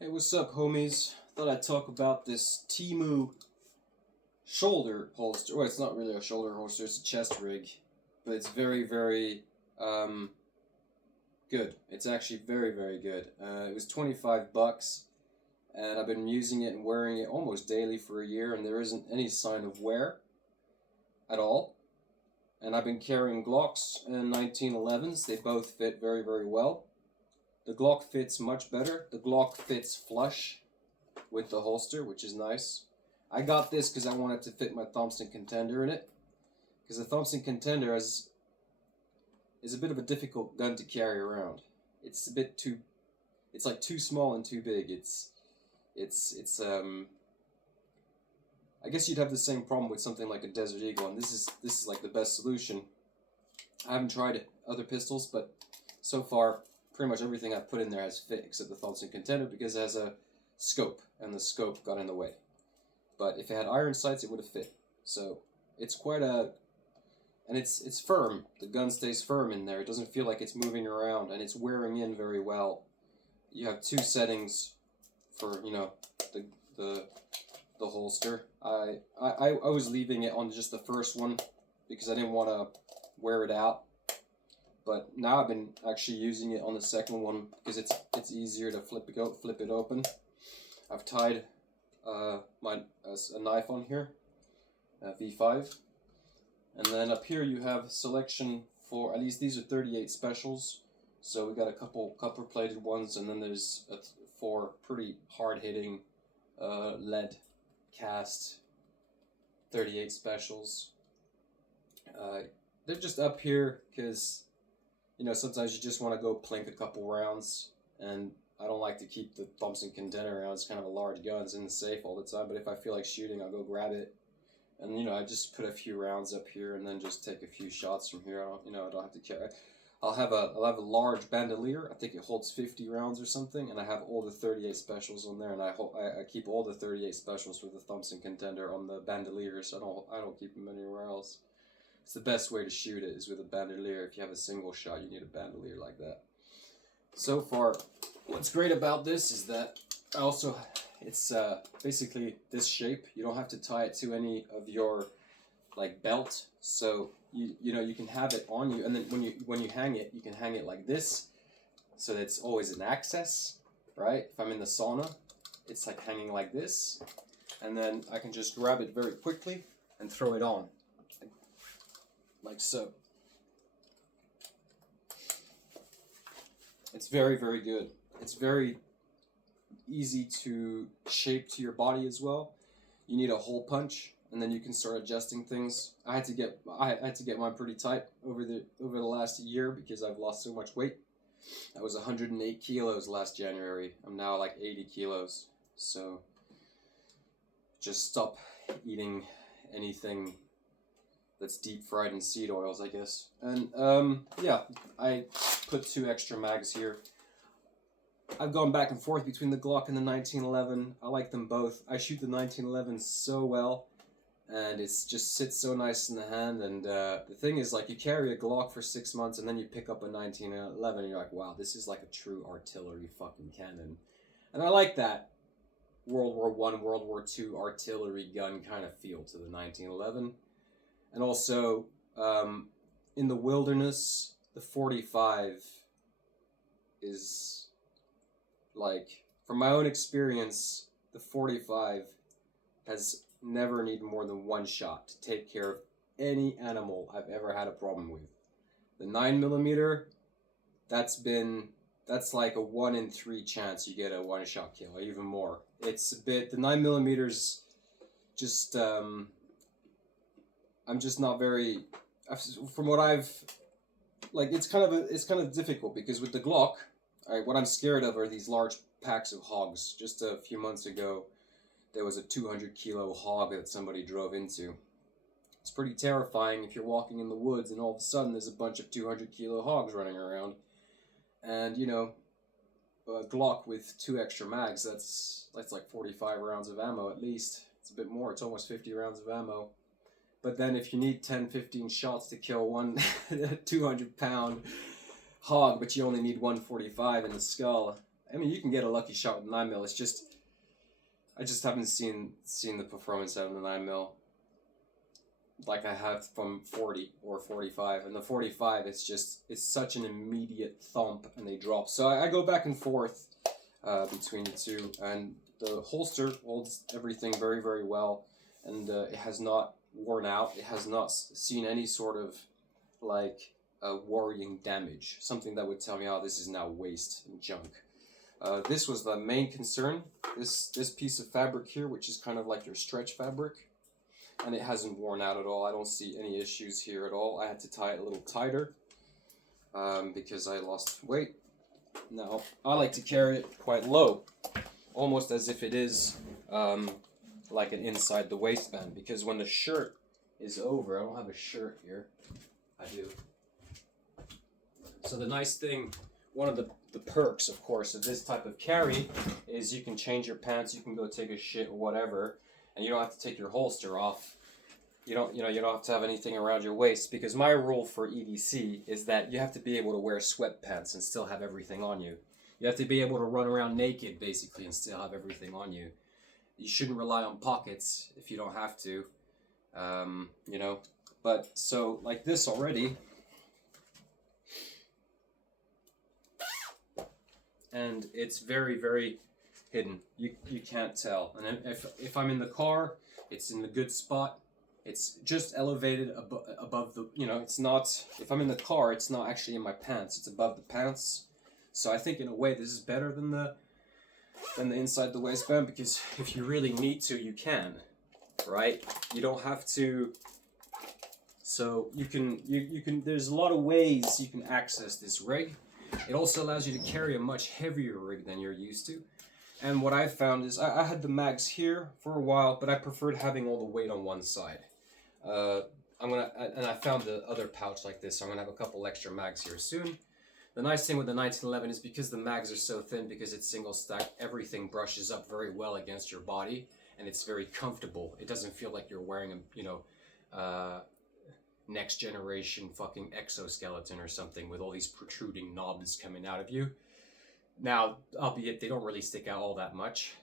Hey, what's up, homies? Thought I'd talk about this Temu shoulder holster. Well, it's not really a shoulder holster, it's a chest rig. But it's very, um, good. It's actually very good. It was 25 bucks, and I've been using it and wearing it almost daily for a year, and there isn't any sign of wear at all. And I've been carrying Glocks and 1911s. They both fit very well. The Glock fits much better. The Glock fits flush with the holster, which is nice. I got this because I wanted to fit my Thompson Contender in it. Because the Thompson Contender is a bit of a difficult gun to carry around. It's a bit too, it's like too small and too big. I guess you'd have the same problem with something like a Desert Eagle, and this is like the best solution. I haven't tried other pistols, but so far, pretty much everything I've put in there has fit except the Thompson Contender because it has a scope, and the scope got in the way. But if it had iron sights, it would have fit. So it's quite a, and it's firm. The gun stays firm in there. It doesn't feel like it's moving around, and it's wearing in very well. You have two settings for the holster. I was leaving it on just the first one because I didn't want to wear it out. But now I've been actually using it on the second one because it's easier to flip it open. I've tied a knife on here, a V5, and then up here you have selection for, at least these are 38 specials. So we got a couple copper plated ones, and then there's four pretty hard hitting lead cast 38 specials. They're just up here because sometimes you just want to go plink a couple rounds, and I don't like to keep the Thompson Contender around. It's kind of a large gun. It's in the safe all the time, but if I feel like shooting, I'll go grab it. And, I just put a few rounds up here and then just take a few shots from here. I don't have to carry. I'll have a large bandolier. I think it holds 50 rounds or something, and I have all the 38 specials on there, and I keep all the 38 specials for the Thompson Contender on the bandolier, so I don't keep them anywhere else. It's the best way to shoot it is with a bandolier. If you have a single shot, you need a bandolier like that. So far, what's great about this is that it's basically this shape. You don't have to tie it to any of your belt, so you can have it on you, and then when you hang it, you can hang it like this, so that it's always an access, right? If I'm in the sauna, it's like hanging like this, and then I can just grab it very quickly and throw it on. Like so. It's very good. It's very easy to shape to your body as well. You need a hole punch, and then you can start adjusting things. I had to get mine pretty tight over the last year because I've lost so much weight. I was 108 kilos last January. I'm now like 80 kilos. So just stop eating anything that's deep fried in seed oils, I guess. And yeah, I put 2 extra mags here. I've gone back and forth between the Glock and the 1911. I like them both. I shoot the 1911 so well, and it just sits so nice in the hand. And the thing is, like, you carry a Glock for 6 months, and then you pick up a 1911, and you're like, wow, this is like a true artillery fucking cannon. And I like that World War I, World War II artillery gun kind of feel to the 1911. And also, in the wilderness, the 45 is, like, from my own experience, the 45 has never needed more than 1 shot to take care of any animal I've ever had a problem with. The 9mm, that's like a 1 in 3 chance you get a 1-shot kill, or even more. It's a bit, the 9mm just, I'm just not very, from what I've, like, it's kind of difficult because with the Glock, what I'm scared of are these large packs of hogs. Just a few months ago, there was a 200-kilo hog that somebody drove into. It's pretty terrifying if you're walking in the woods and all of a sudden there's a bunch of 200-kilo hogs running around. And, a Glock with 2 extra mags, that's like 45 rounds of ammo at least. It's a bit more, it's almost 50 rounds of ammo. But then if you need 10-15 shots to kill one 200-pound hog, but you only need 145 in the skull, I mean, you can get a lucky shot with 9mm. It's just, I just haven't seen the performance out of the 9mm like I have from 40 or 45. And the 45, it's such an immediate thump and they drop. So I go back and forth between the two, and the holster holds everything very, very well, and it has not worn out. It has not seen any sort of like worrying damage, something that would tell me, oh, this is now waste and junk. This was the main concern, this piece of fabric here, which is kind of like your stretch fabric, and it hasn't worn out at all. I don't see any issues here at all. I had to tie it a little tighter because I lost weight. Now, I like to carry it quite low, almost as if it is like an inside the waistband, because when the shirt is over, I don't have a shirt here, I do. So the nice thing, one of the perks, of course, of this type of carry is you can change your pants, you can go take a shit or whatever, and you don't have to take your holster off. You don't have to have anything around your waist, because my rule for EDC is that you have to be able to wear sweatpants and still have everything on you. You have to be able to run around naked, basically, and still have everything on you. You shouldn't rely on pockets if you don't have to, you know. But, so, like this already, and it's very, very hidden. You can't tell. And if I'm in the car, it's in the good spot. It's just elevated above the, you know, it's not, if I'm in the car, it's not actually in my pants. It's above the pants. So I think in a way this is better than the inside the waistband, because if you really need to, you can, right? You don't have to. So you can, there's a lot of ways you can access this rig. It also allows you to carry a much heavier rig than you're used to. And what I found is, I had the mags here for a while, but I preferred having all the weight on one side. And I found the other pouch like this, so I'm gonna have a couple extra mags here soon. The nice thing with the 1911 is because the mags are so thin, because it's single stack, everything brushes up very well against your body, and it's very comfortable. It doesn't feel like you're wearing a, you know, next generation fucking exoskeleton or something with all these protruding knobs coming out of you. Now, albeit they don't really stick out all that much.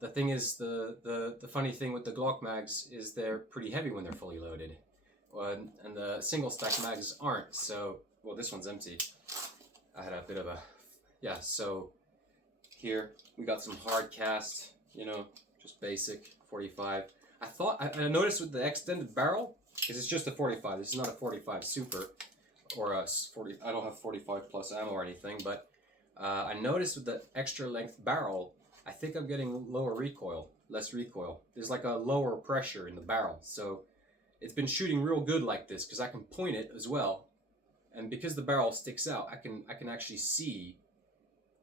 The thing is, the funny thing with the Glock mags is they're pretty heavy when they're fully loaded. And the single stack mags aren't, so, well, this one's empty. I had a bit of a, yeah, so here we got some hard cast, you know, just basic 45. I noticed with the extended barrel, because it's just a 45, this is not a 45 Super, or a 40, I don't have 45 plus ammo or anything, but I noticed with the extra length barrel, I think I'm getting lower recoil, less recoil. There's like a lower pressure in the barrel, so it's been shooting real good like this, because I can point it as well, and because the barrel sticks out, I can actually see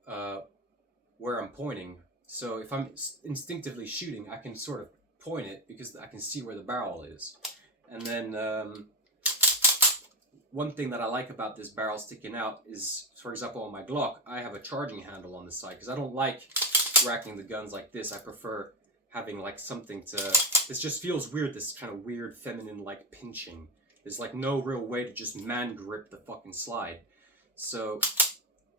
where I'm pointing. So if I'm instinctively shooting, I can sort of point it because I can see where the barrel is. And then one thing that I like about this barrel sticking out is, for example, on my Glock, I have a charging handle on the side, because I don't like racking the guns like this. I prefer having like something to, this just feels weird, this kind of weird feminine like pinching. There's like no real way to just man grip the fucking slide. So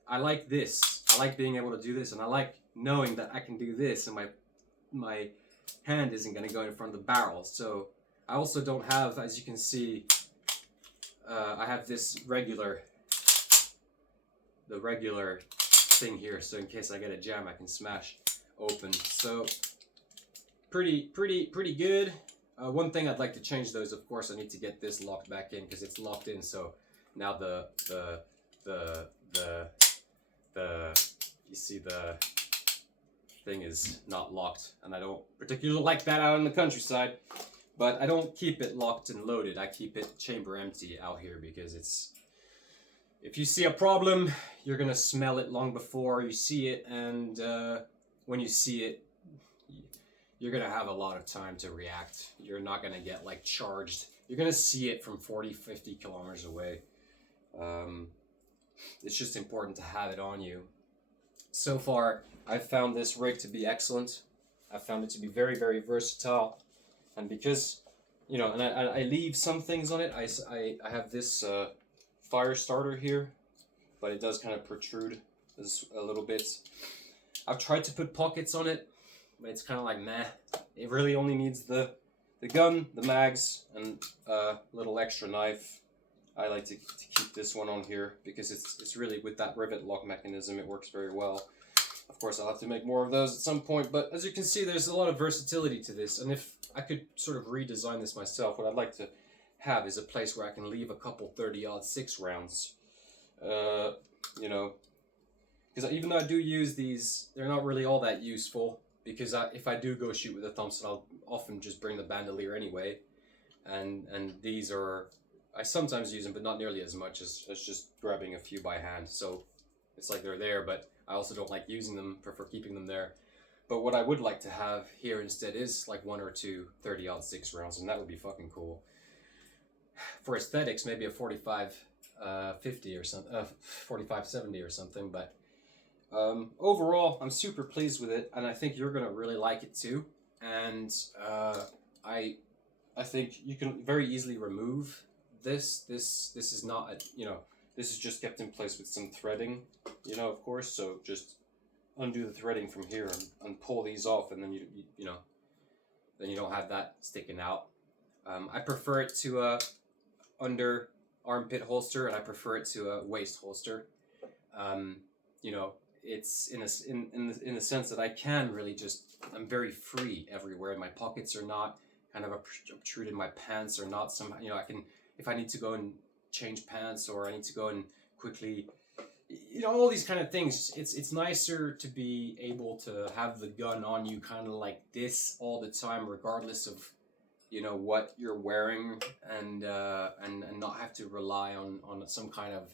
I like this. I like being able to do this, and I like knowing that I can do this and my hand isn't going to go in front of the barrel. So I also don't have, as you can see, I have this regular thing here, so in case I get a jam, I can smash open. So pretty good. One thing I'd like to change though is, of course, I need to get this locked back in, because it's locked in. So now the you see the thing is not locked, and I don't particularly like that out in the countryside. But I don't keep it locked and loaded. I keep it chamber empty out here, because it's, if you see a problem, you're gonna smell it long before you see it, and when you see it, you're gonna have a lot of time to react. You're not gonna get like charged. You're gonna see it from 40-50 kilometers away. It's just important to have it on you. So far, I've found this rig to be excellent. I've found it to be very, very versatile. And because, you know, and I leave some things on it. I have this fire starter here, but it does kind of protrude as a little bit. I've tried to put pockets on it, but it's kind of like meh. It really only needs the gun, the mags, and a little extra knife. I like to keep this one on here because it's really, with that rivet lock mechanism, it works very well. Of course, I'll have to make more of those at some point, but as you can see, there's a lot of versatility to this, and if I could sort of redesign this myself, what I'd like to have is a place where I can leave a couple 30-06 rounds. You know, because even though I do use these, they're not really all that useful, because if I do go shoot with a Thompson, I'll often just bring the bandolier anyway, and these are, I sometimes use them, but not nearly as much as just grabbing a few by hand, so it's like they're there, but I also don't like using them, prefer keeping them there. But what I would like to have here instead is like 1 or 2 30-06 rounds, and that would be fucking cool. For aesthetics, maybe a 45-50 or something, 45-70 or something, but overall, I'm super pleased with it, and I think you're gonna really like it too. And I think you can very easily remove this. This is not a, you know, this is just kept in place with some threading, you know, of course. So just undo the threading from here and pull these off, and then you know, then you don't have that sticking out. I prefer it to a under armpit holster, and I prefer it to a waist holster. You know, it's in the sense that I can really just, I'm very free everywhere. My pockets are not kind of obtruded. My pants are not somehow, you know, I can, if I need to go and change pants, or I need to go and quickly, you know, all these kind of things. It's nicer to be able to have the gun on you kind of like this all the time, regardless of, you know, what you're wearing, and not have to rely on some kind of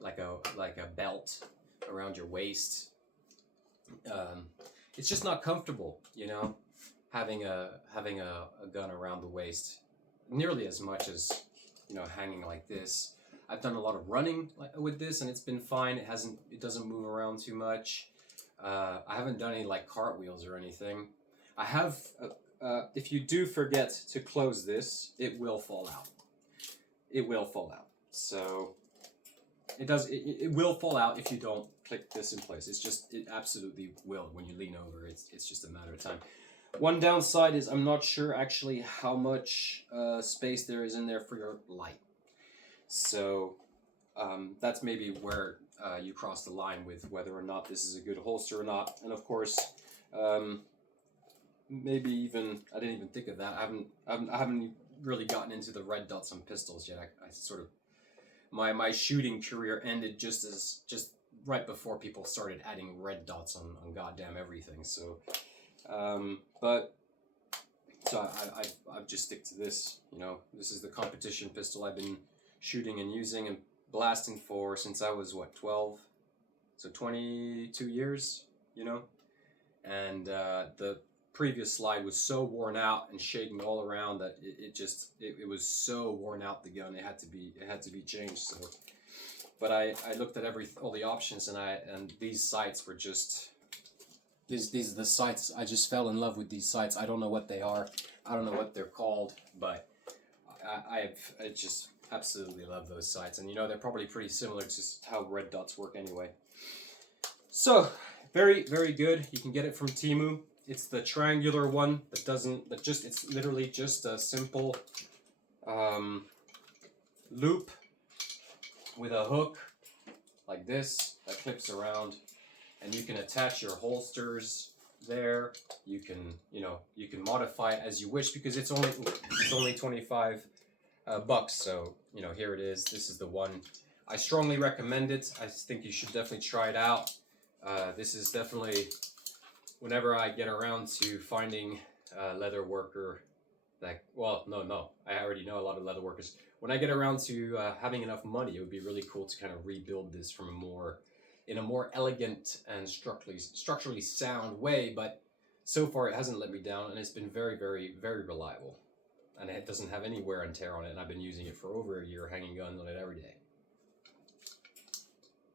like a belt around your waist. It's just not comfortable, you know, having a gun around the waist nearly as much as, you know, hanging like this. I've done a lot of running with this, and it's been fine. It doesn't move around too much. I haven't done any like cartwheels or anything. I have. If you do forget to close this, it will fall out. It will fall out. So it does. It will fall out if you don't click this in place. It absolutely will when you lean over. It's just a matter of time. One downside is I'm not sure actually how much space there is in there for your light. So that's maybe where you cross the line with whether or not this is a good holster or not. And of course, maybe even, I didn't even think of that. I haven't really gotten into the red dots on pistols yet. I sort of, my shooting career ended just right before people started adding red dots on goddamn everything. So, but I've just stick to this. You know, this is the competition pistol I've been shooting and using and blasting for since I was, what, 12? So 22 years, you know? And the previous slide was so worn out and shaking all around that it was so worn out, the gun. It had to be changed. So, but I looked at all the options, and these sights were just, these are the sights. I just fell in love with these sights. I don't know what they are. I don't know what they're called, but I just absolutely love those sights. And you know, they're probably pretty similar to how red dots work anyway. So very, very good. You can get it from Temu. It's the triangular one it's literally just a simple loop with a hook like this that clips around, and you can attach your holsters there. You can, you know, you can modify it as you wish, because it's only 25 bucks. So, you know, here it is. This is the one. I strongly recommend it. I think you should definitely try it out. This is definitely, whenever I get around to finding a leather worker that, well, no, I already know a lot of leather workers. When I get around to having enough money, it would be really cool to kind of rebuild this from in a more elegant and structurally sound way. But so far it hasn't let me down, and it's been very, very, very reliable. And it doesn't have any wear and tear on it, and I've been using it for over a year, hanging guns on it every day.